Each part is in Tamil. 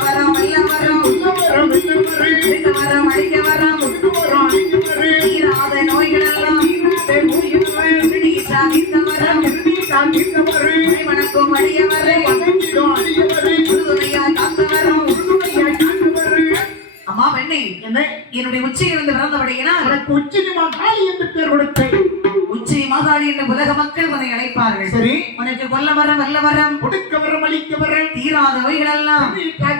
வரம் வல்ல அழிக்க வரம் என்ன என்னுடைய உச்சியிலிருந்து பிறந்தபடியினால் உனக்கு உச்சினி மங்காளி என்று பேர் கொடுத்தேன். உச்சி மாகாளி என்று உலக மக்கள் உன்னை அழைப்பார்கள். சரி. உனக்கு கொல்ல வரம் வல்ல வரம் கொடுக்க வரம் அளிக்க வரம் தீராத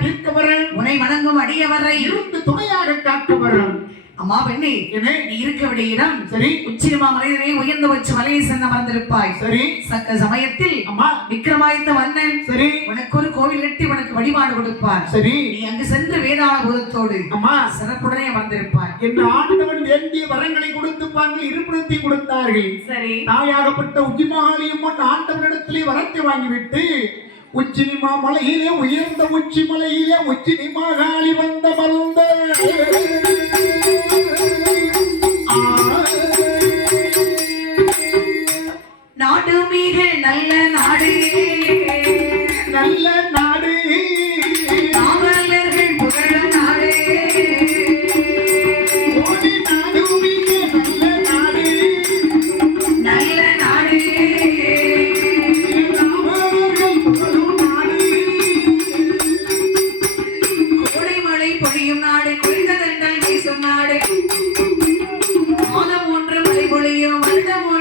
தீர்க்க வரம் உன்னை வணங்கும் அடியவரை இருந்து துணையாக காக்க வரம் அம்மா பெண்ணே என்ன? நீ இருக்கக்கூடிய இடம். சரி. உச்சிமா மலையிலே உயர்ந்து வச்சு மலையை சென்று அமர்ந்திருப்பாய். சரி. சக்க சமயத்தில் அம்மா. விக்ரமாதித்த மன்னன் சரி. உனக்கு ஒரு கோவில் கட்டி உனக்கு வழிபாடு கொடுப்பார். சரி. நீ அங்கு சென்று வேதாள பூதத்தோடு அம்மா. சிறப்புடனே அமர்ந்திருப்பாய். என்று ஆண்டவன் வேண்டிய வரங்களை கொடுத்துப்பார்கள் இருப்பிடத்தை கொடுத்தார்கள். சரி. தாயாகப்பட்ட உச்சிமகாலியும் முன் ஆண்டவனிடத்திலே வரத்தை வாங்கிவிட்டு உச்சினி மாமலையிலே உயர்ந்த உச்சி மலையிலே உச்சினி மாகாளி வந்த மருந்த நாடு மிக நல்ல நாடு. நல்ல நாடு. காவலர்கள் புகழும் நாடு. நல்ல நாடு. கோடை மழை பொழியும் நாடு குளிர்ந்த தண்டல் வீசும் நாடு. மாதம் ஒன்று மழை பொழியும் வருடம் ஒன்று பூவிலையும்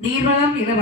நீர்வளம் இளவ